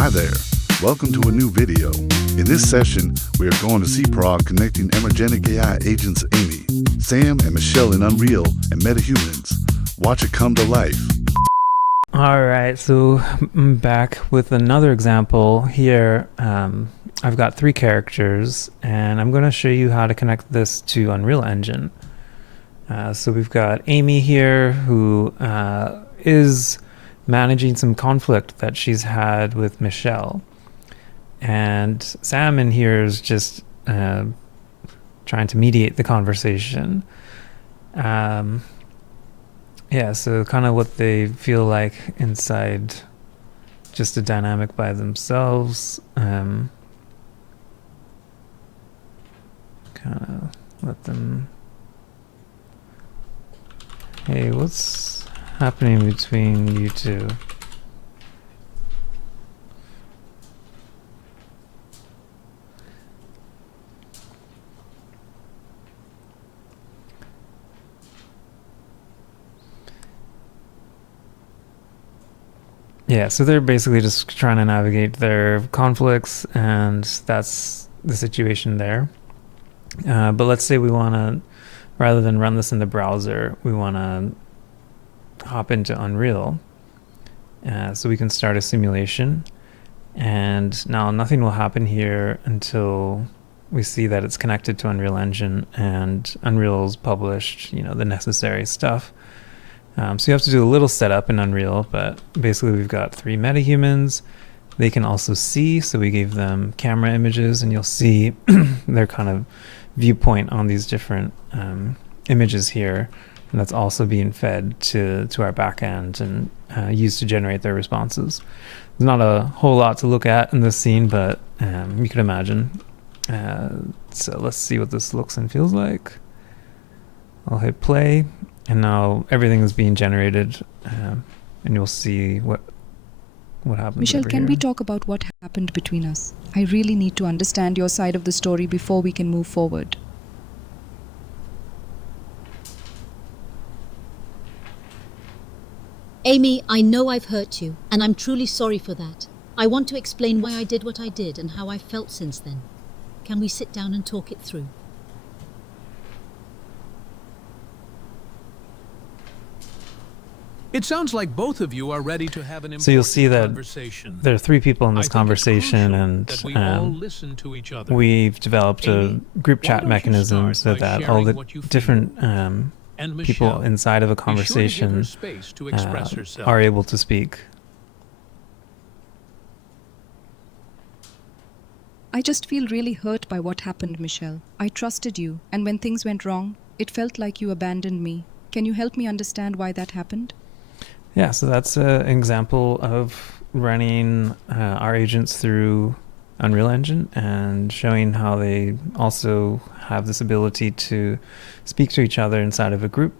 Hi there, welcome to a new video. In this session, we are going to see Prague connecting Emergentic.ai agents Amy, Sam, and Michelle in Unreal and Metahumans. Watch it come to life. Alright, so I'm back with another example here. I've got 3 characters and I'm going to show you how to connect this to Unreal Engine. So we've got Amy here who is managing some conflict that she's had with Michelle. And Sam in here is just trying to mediate the conversation. Yeah, so kind of what they feel like inside just a dynamic by themselves. Kind of let them... Hey, what's happening between you two? Yeah, so they're basically just trying to navigate their conflicts, and that's the situation there. But let's say we want to, rather than run this in the browser, we want to hop into Unreal. So we can start a simulation, and now nothing will happen here until we see that it's connected to Unreal Engine and Unreal's published, the necessary stuff. So you have to do a little setup in Unreal, but basically we've got 3 metahumans. They can also see, so we gave them camera images, and you'll see their kind of viewpoint on these different images here. And that's also being fed to our backend and used to generate their responses. There's not a whole lot to look at in this scene, but you can imagine. So let's see what this looks and feels like. I'll hit play. And now everything is being generated, and you'll see what happens. Michelle, can we talk about what happened between us? I really need to understand your side of the story before we can move forward. Amy, I know I've hurt you, and I'm truly sorry for that. I want to explain why I did what I did and how I've felt since then. Can we sit down and talk it through? It sounds like both of you are ready to have an important So you'll see that conversation. there are 3 people in this I think conversation, it's crucial and that we all listen to each other. we've developed Amy, a group why chat don't you mechanism so start by that all sharing the what you feel? different And people Michelle, inside of a be sure to give her conversation space to express herself. are able to speak. I just feel really hurt by what happened, Michelle. I trusted you, and when things went wrong, it felt like you abandoned me. Can you help me understand why that happened? Yeah, so that's an example of running our agents through Unreal Engine and showing how they also have this ability to speak to each other inside of a group.